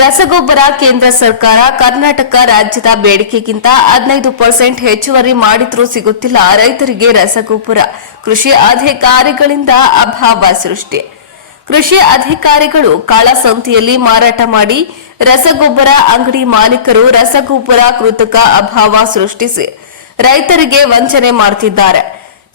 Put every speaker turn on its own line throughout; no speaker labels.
ರಸಗೊಬ್ಬರ ಕೇಂದ್ರ ಸರ್ಕಾರ ಕರ್ನಾಟಕ ರಾಜ್ಯದ ಬೇಡಿಕೆಗಿಂತ ಹದಿನೈದು ಪರ್ಸೆಂಟ್ ಹೆಚ್ಚುವರಿ ಮಾಡಿದ್ರೂ ಸಿಗುತ್ತಿಲ್ಲ ರೈತರಿಗೆ ರಸಗೊಬ್ಬರ. ಕೃಷಿ ಅಧಿಕಾರಿಗಳಿಂದ ಅಭಾವ ಸೃಷ್ಟಿ. ಕೃಷಿ ಅಧಿಕಾರಿಗಳು ಕಾಳಸಂತೆಯಲ್ಲಿ ಮಾರಾಟ ಮಾಡಿ ರಸಗೊಬ್ಬರ ಅಂಗಡಿ ಮಾಲೀಕರು ರಸಗೊಬ್ಬರ ಕೃತಕ ಅಭಾವ ಸೃಷ್ಟಿಸಿ ರೈತರಿಗೆ ವಂಚನೆ ಮಾಡುತ್ತಿದ್ದಾರೆ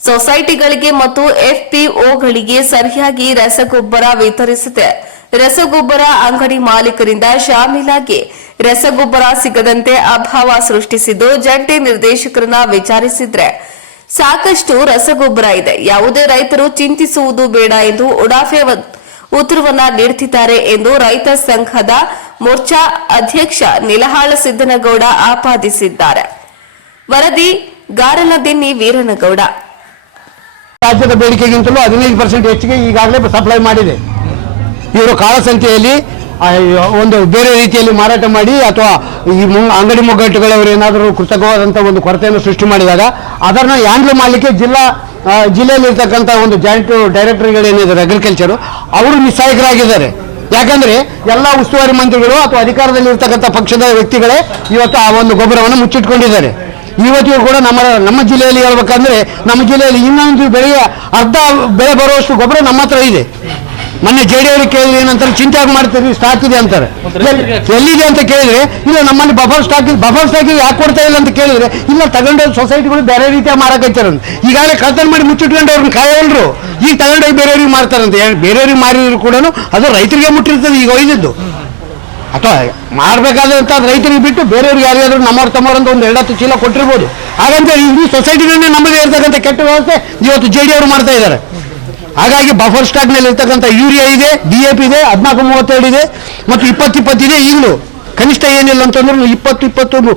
ಸೊಸೈಟಿಗಳಿಗೆ ಮತ್ತು ಎಫ್ಪಿಒಗಳಿಗೆ ಸರಿಯಾಗಿ ರಸಗೊಬ್ಬರ ವಿತರಿಸದೆ. ರಸಗೊಬ್ಬರ ಅಂಗಡಿ ಮಾಲೀಕರಿಂದ ಶಾಮೀಲಾಗಿ ರಸಗೊಬ್ಬರ ಸಿಗದಂತೆ ಅಭಾವ ಸೃಷ್ಟಿಸಿದ್ದು ಜಂಟಿ ನಿರ್ದೇಶಕರನ್ನ ವಿಚಾರಿಸಿದ್ರೆ ಸಾಕಷ್ಟು ರಸಗೊಬ್ಬರ ಇದೆ. ಯಾವುದೇ ರೈತರು ಚಿಂತಿಸುವುದು ಬೇಡ ಎಂದು ಉಡಾಫೆ ಉತ್ತರವನ್ನ ನೀಡುತ್ತಿದ್ದಾರೆ ಎಂದು ರೈತ ಸಂಘದ ಮೋರ್ಚಾ ಅಧ್ಯಕ್ಷ ನಿಲಹಾಳ ಸಿದ್ದನಗೌಡ ಆಪಾದಿಸಿದ್ದಾರೆ. ವರದಿ, ಗಾರಲದಿನ್ನಿ ವೀರನಗೌಡ.
ರಾಜ್ಯದ ಬೇಡಿಕೆಗಿಂತಲೂ ಹದಿನೈದು ಪರ್ಸೆಂಟ್ ಹೆಚ್ಚಿಗೆ ಈಗಾಗಲೇ ಸಪ್ಲೈ ಮಾಡಿದೆ. ಇವರು ಕಾಳಸಂಖ್ಯೆಯಲ್ಲಿ ಒಂದು ಬೇರೆ ರೀತಿಯಲ್ಲಿ ಮಾರಾಟ ಮಾಡಿ ಅಥವಾ ಈ ಅಂಗಡಿ ಮುಗ್ಗಟ್ಟುಗಳವರು ಏನಾದರೂ ಕೃತಕವಾದಂಥ ಒಂದು ಕೊರತೆಯನ್ನು ಸೃಷ್ಟಿ ಮಾಡಿದಾಗ, ಅದನ್ನು ಹ್ಯಾಂಡ್ಲ್ ಮಾಡಲಿಕ್ಕೆ ಜಿಲ್ಲಾ ಜಿಲ್ಲೆಯಲ್ಲಿರ್ತಕ್ಕಂಥ ಒಂದು ಜಾಯಿಂಟ್ ಡೈರೆಕ್ಟರ್ಗಳೇನಿದ್ದಾರೆ, ಅಗ್ರಿಕಲ್ಚರು, ಅವರು ನಿಸ್ಸಹಾಯಕರಾಗಿದ್ದಾರೆ. ಯಾಕಂದ್ರೆ ಎಲ್ಲ ಉಸ್ತುವಾರಿ ಮಂತ್ರಿಗಳು ಅಥವಾ ಅಧಿಕಾರದಲ್ಲಿ ಇರ್ತಕ್ಕಂಥ ಪಕ್ಷದ ವ್ಯಕ್ತಿಗಳೇ ಇವತ್ತು ಆ ಒಂದು ಗೊಬ್ಬರವನ್ನು ಮುಚ್ಚಿಟ್ಕೊಂಡಿದ್ದಾರೆ. ಇವತ್ತಿಗೂ ಕೂಡ ನಮ್ಮ ನಮ್ಮ ಜಿಲ್ಲೆಯಲ್ಲಿ ಹೇಳ್ಬೇಕಂದ್ರೆ, ನಮ್ಮ ಜಿಲ್ಲೆಯಲ್ಲಿ ಇನ್ನೊಂದು ಬೆಳೆಯ ಅರ್ಧ ಬೆಳೆ ಬರುವಷ್ಟು ಗೊಬ್ಬರ ನಮ್ಮ ಹತ್ರ ಇದೆ. ಮೊನ್ನೆ ಜೆ ಡಿ ಅವ್ರಿಗೆ ಕೇಳಿದ್ರೆ ಏನಂತಾರೆ ಚಿಂತೆ ಮಾಡ್ತೀರಿ ಸ್ಟಾಕ್ ಇದೆ ಅಂತಾರೆ. ಎಲ್ಲಿದೆ ಅಂತ ಕೇಳಿದ್ರೆ, ಇಲ್ಲ, ನಮ್ಮಲ್ಲಿ ಬಫರ್ ಸ್ಟಾಕ್ ಇದೆ ಬಫರ್ ಸ್ಟಾಕ್ ಯಾಕೆ ಕೊಡ್ತಾ ಇಲ್ಲ ಅಂತ ಕೇಳಿದ್ರೆ, ಇಲ್ಲ ತಗೊಂಡೋಗಿ ಸೊಸೈಟಿಗಳು ಬೇರೆ ರೀತಿಯಾಗಿ ಮಾರಕೈತಾರಂತ ಈಗಾಗಲೇ ಕಳ್ತನ ಮಾಡಿ ಮುಚ್ಚಿಟ್ಕೊಂಡು ಅವ್ರನ್ನ ಕಾಯೋಲ್ರು. ಈಗ ತಗೊಂಡೋಗಿ ಬೇರೆಯವ್ರಿಗೆ ಮಾರ್ತಾರಂತೆ ಬೇರೆಯವ್ರಿಗೆ ಮಾರಿದ್ರು ಕೂಡ ಅದು ರೈತರಿಗೆ ಮುಟ್ಟಿರ್ತದೆ, ಈಗ ಒಯ್ದಿದ್ದು. ಅಥವಾ ಮಾಡಬೇಕಾದಂಥ ರೈತರಿಗೆ ಬಿಟ್ಟು ಬೇರೆಯವ್ರಿಗೆ ಯಾರಿಗಾದ್ರೂ ನಮ್ಮವ್ರು ತಮ್ಮವ್ರಂತ ಒಂದು ಎರಡತ್ತು ಚೀಲ ಕೊಟ್ಟಿರ್ಬೋದು. ಹಾಗಂತ ಈ ಸೊಸೈಟಿಗಳನ್ನೇ ನಮ್ಮದೇ ಇರ್ತಕ್ಕಂಥ ಕೆಟ್ಟ ವ್ಯವಸ್ಥೆ ಇವತ್ತು ಜೆ ಡಿ ಅವರು ಮಾಡ್ತಾ ಇದ್ದಾರೆ. ಹಾಗಾಗಿ ಬಫರ್ ಸ್ಟಾಕ್ನಲ್ಲಿ ಇರ್ತಕ್ಕಂಥ ಯೂರಿಯಾ ಇದೆ ಡಿ ಎ ಪಿ ಇದೆ, ಹದಿನಾಲ್ಕು ಮೂವತ್ತೆರಡು ಇದೆ, ಮತ್ತು ಇಪ್ಪತ್ತು ಇದೆ ಈಗಲೂ. ಕನಿಷ್ಠ ಏನಿಲ್ಲ ಅಂತಂದ್ರೂ ಇಪ್ಪತ್ತು ಇಪ್ಪತ್ತೊಂದು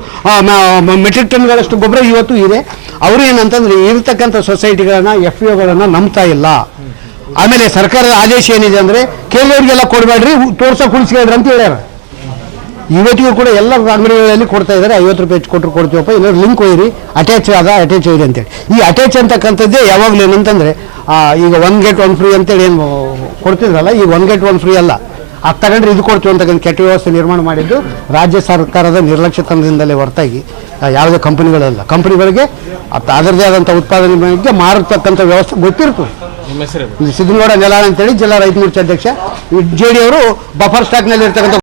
ಮೆಟ್ರಿಕ್ ಟನ್ಗಳಷ್ಟು ಗೊಬ್ಬರ ಇವತ್ತು ಇದೆ. ಅವರು ಏನಂತಂದ್ರೆ ಇರ್ತಕ್ಕಂಥ ಸೊಸೈಟಿಗಳನ್ನ ಎಫ್ಗಳನ್ನು ನಂಬ್ತಾ ಇಲ್ಲ. ಆಮೇಲೆ ಸರ್ಕಾರದ ಆದೇಶ ಏನಿದೆ ಅಂದರೆ ಕೇಳಿದವ್ರಿಗೆಲ್ಲ ಕೊಡಬೇಡ್ರಿ ತೋರ್ಸೋ ಕುಳಿಸ್ಕೊಳ್ರಿ ಅಂತ ಹೇಳ್ಯಾರ. ಇವತ್ತಿಗೂ ಕೂಡ ಎಲ್ಲ ಅಂಗಡಿಗಳಲ್ಲಿ ಕೊಡ್ತಾ ಇದ್ದಾರೆ, ಐವತ್ತು ರೂಪಾಯಿ ಹೆಚ್ಚು ಕೊಟ್ಟರು ಕೊಡ್ತೀವಪ್ಪ ಇಲ್ಲ ಲಿಂಕ್ ಒಯ್ಯಿರಿ ಅಟ್ಯಾಚ್ ಆದ ಅಟ್ಯಾಚ್ ಒಯ್ಯಿರಿ ಅಂತೇಳಿ. ಈ ಅಟ್ಯಾಚ್ ಅಂತಕ್ಕಂಥದ್ದೇ ಯಾವಾಗಲೂ ಏನಂತಂದರೆ ಈಗ ಒನ್ ಗೆಟ್ ಒನ್ ಫ್ರೀ ಅಂತೇಳಿ ಏನು ಕೊಡ್ತಿದ್ರಲ್ಲ ಈಗ ಒನ್ ಗೆಟ್ ಒನ್ ಫ್ರೀ ಅಲ್ಲ. ಅದು ತಗೊಂಡ್ರೆ ಇದು ಕೊಡ್ತೀವಿ ಅಂತಕ್ಕಂಥ ಕೆಟ್ಟ ವ್ಯವಸ್ಥೆ ನಿರ್ಮಾಣ ಮಾಡಿದ್ದು ರಾಜ್ಯ ಸರ್ಕಾರದ ನಿರ್ಲಕ್ಷ್ಯತನದಿಂದಲೇ ಹೊರತಾಗಿ ಯಾವುದೇ ಕಂಪನಿಗಳಲ್ಲ. ಕಂಪನಿಗಳಿಗೆ ಅದರದೇ ಆದಂಥ ಉತ್ಪಾದನೆ ಬಗ್ಗೆ ಮಾರತಕ್ಕಂಥ ವ್ಯವಸ್ಥೆ ಗೊತ್ತಿರ್ತದೆ. ಸಿದ್ದನಗೌಡ ನೆಲ ಅಂತೇಳಿ ಜಿಲ್ಲಾ ರೈತ ಮೋರ್ಚಾ ಅಧ್ಯಕ್ಷ. ಜೆ ಡಿ ಅವರು ಬಫರ್ ಸ್ಟಾಕ್ನಲ್ಲಿ ಇರ್ತಕ್ಕಂಥ